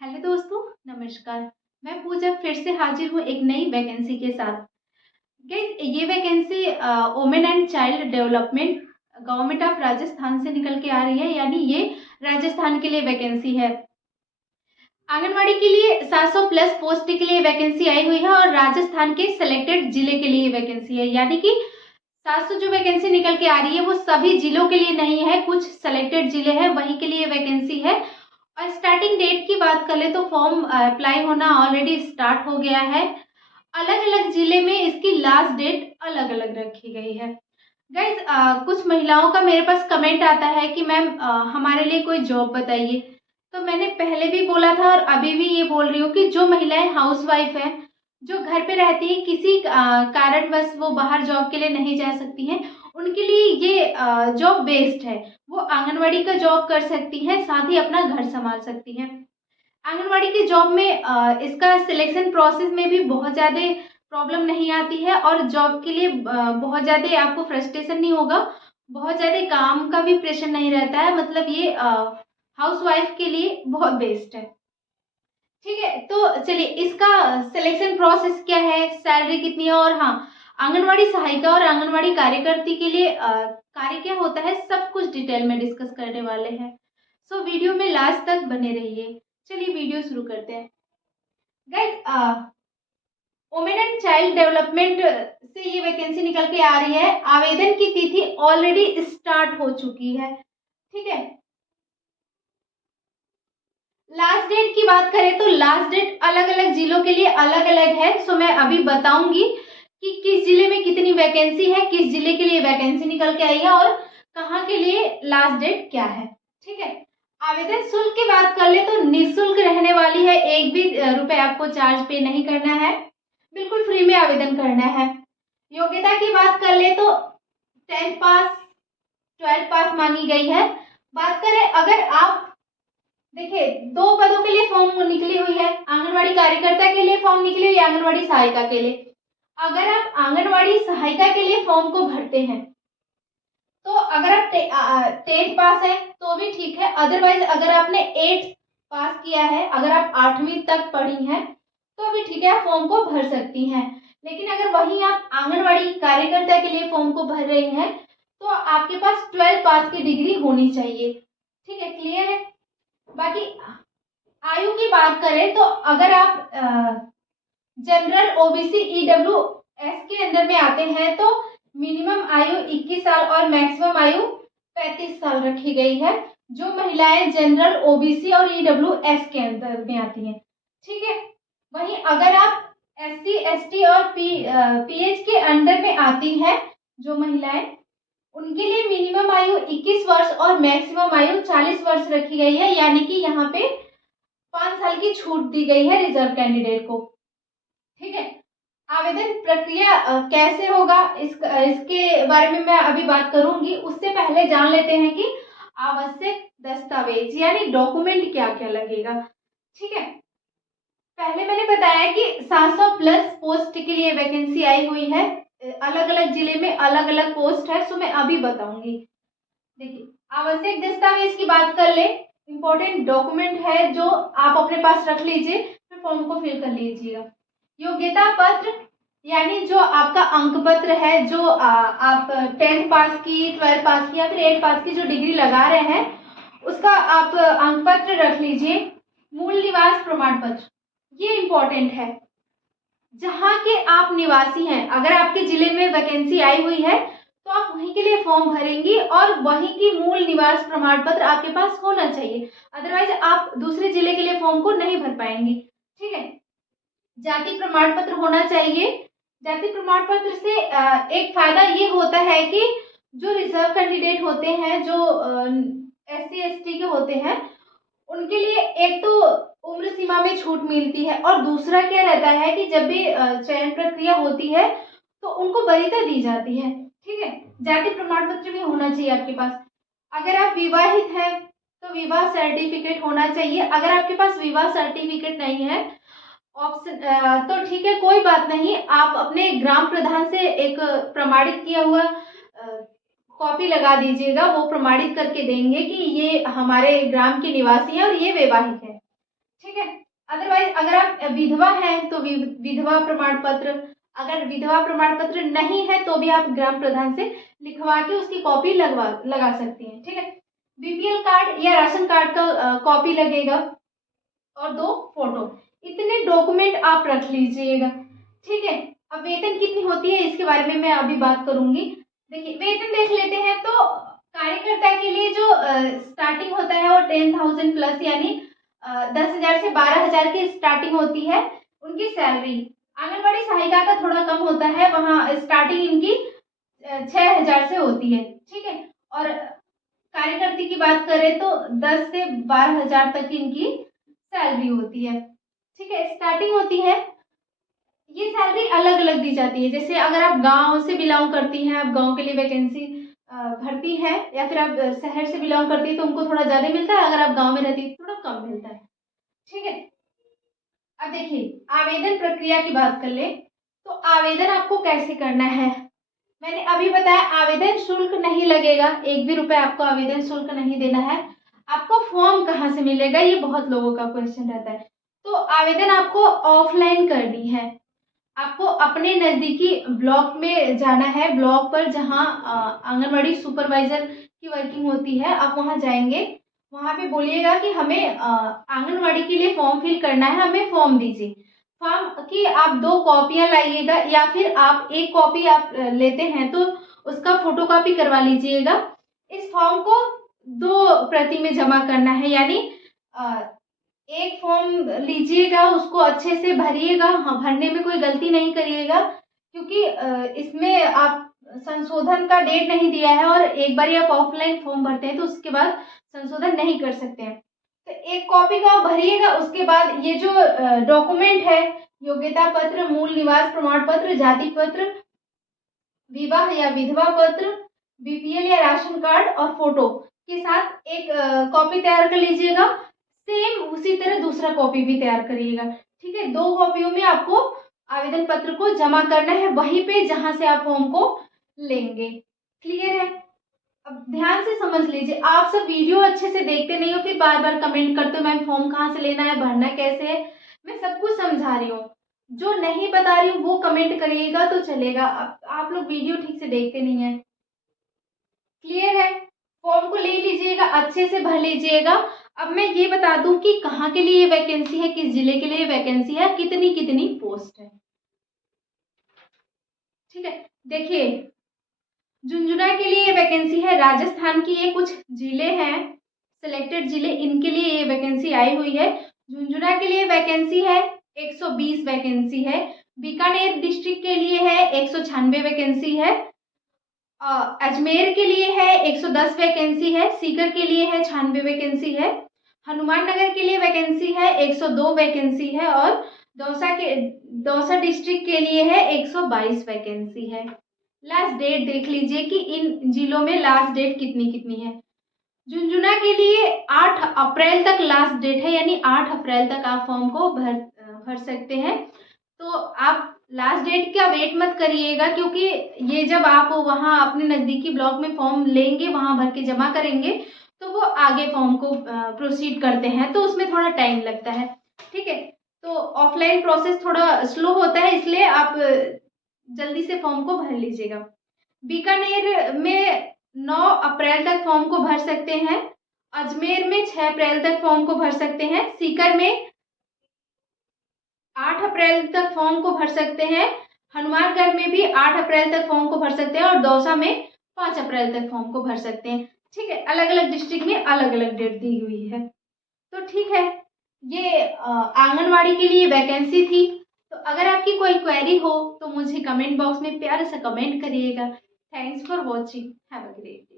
Hello दोस्तों, नमस्कार। मैं पूजा फिर से हाजिर हूँ एक नई वैकेंसी के साथ। गाइस, ये vacancy women and child development government of Rajasthan से निकल के आ रही है, यानी ये राजस्थान के लिए वैकेंसी है। आंगनवाड़ी के लिए 700 प्लस पोस्ट के लिए वैकेंसी आई हुई है और राजस्थान के सिलेक्टेड जिले के लिए वैकेंसी है, यानी कि 700 जो वैकेंसी निकल के आ रही है वो सभी जिलों के लिए नहीं है, कुछ सेलेक्टेड जिले हैं वहीं के लिए वैकेंसी है। और स्टार्टिंग डेट की बात कर ले तो फॉर्म अप्लाई होना ऑलरेडी स्टार्ट हो गया है। अलग अलग जिले में इसकी लास्ट डेट अलग अलग रखी गई है। गाइज, कुछ महिलाओं का मेरे पास कमेंट आता है कि मैम हमारे लिए कोई जॉब बताइए। तो मैंने पहले भी बोला था और अभी भी ये बोल रही हूँ कि जो महिलाएं हाउसवाइफ हैं, जो घर पे रहती हैं, किसी कारणवश वो बाहर जॉब के लिए नहीं जा सकती हैं, उनके लिए ये जॉब बेस्ड है। वो आंगनवाड़ी का जॉब कर सकती हैं, साथ ही अपना घर संभाल सकती हैं। आंगनवाड़ी की जॉब में इसका सिलेक्शन प्रोसेस में भी बहुत ज़्यादा प्रॉब्लम नहीं आती है और जॉब के लिए बहुत ज़्यादा आपको फ्रस्ट्रेशन नहीं होगा, बहुत ज़्यादा काम का भी प्रेशर नहीं रहता है। मतलब ये हाउसवाइफ के लिए बहुत बेस्ट है। ठीक है, तो चलिए इसका सिलेक्शन प्रोसेस क्या है, सैलरी कितनी है, और हाँ, आंगनवाड़ी सहायिका और आंगनवाड़ी कार्यकर्ती के लिए कार्य क्या होता है, सब कुछ डिटेल में डिस्कस करने वाले हैं। सो वीडियो में लास्ट तक बने रहिए। चलिए वीडियो शुरू करते हैं। Guys, women and child development से ये वैकेंसी निकल के आ रही है। आवेदन की तिथि ऑलरेडी स्टार्ट हो चुकी है। ठीक है, लास्ट डेट की बात करें तो लास्ट डेट अलग अलग जिलों के लिए अलग अलग है। सो मैं अभी बताऊंगी कि किस जिले में कितनी वैकेंसी है, किस जिले के लिए वैकेंसी निकल के आई है और कहाँ के लिए लास्ट डेट क्या है। ठीक है, आवेदन शुल्क की बात कर ले तो निःशुल्क रहने वाली है। एक भी रुपए आपको चार्ज पे नहीं करना है, बिल्कुल फ्री में आवेदन करना है। योग्यता की बात कर ले तो 10th पास, 12th पास मांगी गई है। बात करें अगर आप, देखिए, दो पदों के लिए फॉर्म निकली हुई है, आंगनवाड़ी कार्यकर्ता के लिए फॉर्म निकली हुई है, आंगनवाड़ी सहायिका के लिए। अगर आप आंगनवाड़ी सहायिका के लिए फॉर्म को भरते हैं तो अगर आप 10th पास है तो भी ठीक है, अदरवाइज अगर आपने 8th पास किया है, अगर आप 8वीं तक पढ़ी हैं तो भी ठीक है, आप फॉर्म को भर सकती हैं। लेकिन अगर वहीं आप आंगनवाड़ी कार्यकर्ता के लिए फॉर्म को भर रही हैं तो आपके पास 12th पास की डिग्री होनी चाहिए। ठीक है, क्लियर है। बाकी आयु की बात करें तो अगर आप जनरल, ओबीसी, ईडब्ल्यू एस के अंदर में आते हैं तो मिनिमम आयु 21 साल और मैक्सिमम आयु 35 साल रखी गई है, जो महिलाएं जनरल, ओबीसी और ईडब्ल्यू एस के अंदर में आती हैं। ठीक है, वहीं अगर आप एससी, एसटी और पीएच के अंडर में आती हैं जो महिलाएं, उनके लिए मिनिमम आयु 21 वर्ष और मैक्सिमम आयु 40 वर्ष रखी गई है, यानी कि यहाँ पे 5 साल की छूट दी गई है रिजर्व कैंडिडेट को। ठीक है, आवेदन प्रक्रिया कैसे होगा इसके बारे में मैं अभी बात करूंगी। उससे पहले जान लेते हैं कि आवश्यक दस्तावेज यानी डॉक्यूमेंट क्या क्या लगेगा। ठीक है, पहले मैंने बताया कि 700 प्लस पोस्ट के लिए वैकेंसी आई हुई है, अलग अलग जिले में अलग अलग पोस्ट है। सो मैं अभी बताऊंगी। देखिए, आवश्यक दस्तावेज की बात कर ले, इम्पोर्टेंट डॉक्यूमेंट है जो आप अपने पास रख लीजिए, फिर फॉर्म को फिल कर लीजिएगा। योग्यता पत्र यानी जो आपका अंक पत्र है, जो आप 10th पास की, 12th पास की या फिर 8th पास की जो डिग्री लगा रहे हैं उसका आप अंक पत्र रख लीजिए। मूल निवास प्रमाण पत्र, ये इम्पोर्टेंट है, जहाँ के आप निवासी हैं। अगर आपके जिले में वैकेंसी आई हुई है तो आप वहीं के लिए फॉर्म भरेंगी और वहीं की मूल निवास प्रमाण पत्र आपके पास होना चाहिए, अदरवाइज आप दूसरे जिले के लिए फॉर्म को नहीं भर पाएंगी। ठीक है, जाति प्रमाण पत्र होना चाहिए। जाति प्रमाण पत्र से एक फायदा ये होता है कि जो रिजर्व कैंडिडेट होते हैं, जो एससी एसटी के होते हैं, उनके लिए एक तो उम्र सीमा में छूट मिलती है और दूसरा क्या रहता है कि जब भी चयन प्रक्रिया होती है तो उनको वरीयता दी जाती है। ठीक है, जाति प्रमाण पत्र भी होना चाहिए आपके पास। अगर आप विवाहित हैं तो विवाह सर्टिफिकेट होना चाहिए। अगर आपके पास विवाह सर्टिफिकेट नहीं है ऑप्शन तो ठीक है, कोई बात नहीं, आप अपने ग्राम प्रधान से एक प्रमाणित किया हुआ कॉपी लगा दीजिएगा, वो प्रमाणित करके देंगे कि ये हमारे ग्राम के निवासी हैं और ये वैवाहिक है। ठीक है। अदरवाइज अगर आप विधवा हैं तो विधवा प्रमाण पत्र, अगर विधवा प्रमाण पत्र नहीं है तो भी आप ग्राम प्रधान से लिखवा के उसकी कॉपी लगा सकती हैं। ठीक है। बीपीएल कार्ड या राशन कार्ड का कॉपी लगेगा और 2 फोटो, इतने डॉक्यूमेंट आप रख लीजिएगा। ठीक है। अब वेतन कितनी होती है इसके बारे में मैं अभी बात करूंगी। देखिए वेतन देख लेते हैं तो कार्यकर्ता के लिए जो स्टार्टिंग होता है वो 10,000 प्लस यानी 10,000 से 12,000 की स्टार्टिंग होती है उनकी सैलरी। आंगनबाड़ी सहायिका का थोड़ा कम होता है, वहाँ स्टार्टिंग इनकी 6,000 से होती है। ठीक है। और कार्यकर्ती की बात करें तो 10 से 12,000 तक इनकी सैलरी होती है। ठीक है। स्टार्टिंग होती है, ये सैलरी अलग अलग दी जाती है। जैसे अगर आप गांव से बिलोंग करती हैं, आप गांव के लिए वैकेंसी भरती है, या फिर आप शहर से बिलोंग करती है तो उनको थोड़ा ज़्यादा मिलता है, अगर आप गांव में रहती है तो थोड़ा कम मिलता है। ठीक है। अब देखिए आवेदन प्रक्रिया की बात कर ले तो आवेदन आपको कैसे करना है। मैंने अभी बताया आवेदन शुल्क नहीं लगेगा, 1 भी रुपए आपको आवेदन शुल्क नहीं देना है। आपको फॉर्म कहाँ से मिलेगा, ये बहुत लोगों का क्वेश्चन रहता है। तो आवेदन आपको ऑफलाइन करनी है। आपको अपने नज़दीकी ब्लॉक में जाना है, ब्लॉक पर जहाँ आंगनबाड़ी सुपरवाइजर की वर्किंग होती है, आप वहाँ जाएंगे। वहाँ पे बोलिएगा कि हमें आंगनबाड़ी के लिए फॉर्म फिल करना है, हमें फॉर्म दीजिए। फॉर्म की आप 2 कॉपियाँ लाइएगा, या फिर आप 1 कॉपी आप लेते हैं तो उसका फोटोकॉपी करवा लीजिएगा। इस फॉर्म को 2 प्रति में जमा करना है, यानी एक फॉर्म लीजिएगा, उसको अच्छे से भरिएगा। हाँ, भरने में कोई गलती नहीं करिएगा, क्योंकि इसमें आप संशोधन का डेट नहीं दिया है, और एक बार आप ऑफलाइन फॉर्म भरते हैं तो उसके बाद संशोधन नहीं कर सकते हैं। तो एक कॉपी का आप भरिएगा। उसके बाद ये जो डॉक्यूमेंट है, योग्यता पत्र, मूल निवास प्रमाण पत्र, जाति पत्र, विवाह या विधवा पत्र, बीपीएल या राशन कार्ड और फोटो के साथ एक कॉपी तैयार कर लीजिएगा। सेम उसी तरह दूसरा कॉपी भी तैयार करिएगा। ठीक है। 2 कॉपियों में आपको आवेदन पत्र को जमा करना है, वहीं पे जहां से आप फॉर्म को लेंगे। क्लियर है। अब ध्यान से समझ लीजिए, आप सब वीडियो अच्छे से देखते नहीं हो, फिर बार बार कमेंट करते हो मैम फॉर्म कहाँ से लेना है, भरना कैसे है। मैं सब कुछ समझा रही हूँ, जो नहीं बता रही हूँ वो कमेंट करिएगा तो चलेगा। आप लोग वीडियो ठीक से देखते नहीं है। क्लियर है। फॉर्म को ले लीजिएगा, अच्छे से भर लीजिएगा। अब मैं ये बता दूं कि कहाँ के लिए वैकेंसी है, किस जिले के लिए वैकेंसी है, कितनी कितनी पोस्ट है। ठीक है। देखिए झुंझुनू के लिए वैकेंसी है, राजस्थान की ये कुछ जिले हैं सिलेक्टेड जिले, इनके लिए ये वैकेंसी आई हुई है। झुंझुनू के लिए वैकेंसी है 120 वैकेंसी है। बीकानेर डिस्ट्रिक्ट के लिए है 196 वैकेंसी है। अजमेर के लिए है 110 वैकेंसी है। सीकर के लिए है 96 वैकेंसी है। हनुमान नगर के लिए वैकेंसी है 102 वैकेंसी है। और दौसा डिस्ट्रिक्ट के लिए है 122 वैकेंसी है। लास्ट डेट देख लीजिए कि इन जिलों में लास्ट डेट कितनी कितनी है। झुंझुनू के लिए 8 अप्रैल तक लास्ट डेट है, यानी 8 अप्रैल तक आप फॉर्म को भर सकते हैं। तो आप लास्ट डेट का वेट मत करिएगा, क्योंकि ये जब आप वहाँ अपने नज़दीकी ब्लॉक में फॉर्म लेंगे, वहाँ भर के जमा करेंगे, तो वो आगे फॉर्म को प्रोसीड करते हैं, तो उसमें थोड़ा टाइम लगता है। ठीक है। तो ऑफलाइन प्रोसेस थोड़ा स्लो होता है, इसलिए आप जल्दी से फॉर्म को भर लीजिएगा। बीकानेर में 9 अप्रैल तक फॉर्म को भर सकते हैं। अजमेर में 6 अप्रैल तक फॉर्म को भर सकते हैं। सीकर में 8 अप्रैल तक फॉर्म को भर सकते हैं। हनुमानगढ़ में भी 8 अप्रैल तक फॉर्म को भर सकते हैं, और दौसा में 5 अप्रैल तक फॉर्म को भर सकते हैं। ठीक है। अलग अलग डिस्ट्रिक्ट में अलग अलग डेट दी हुई है। तो ठीक है, ये आंगनवाड़ी के लिए वैकेंसी थी। तो अगर आपकी कोई क्वेरी हो तो मुझे कमेंट बॉक्स में प्यारे से कमेंट करिएगा। Thanks for watching, have a great day.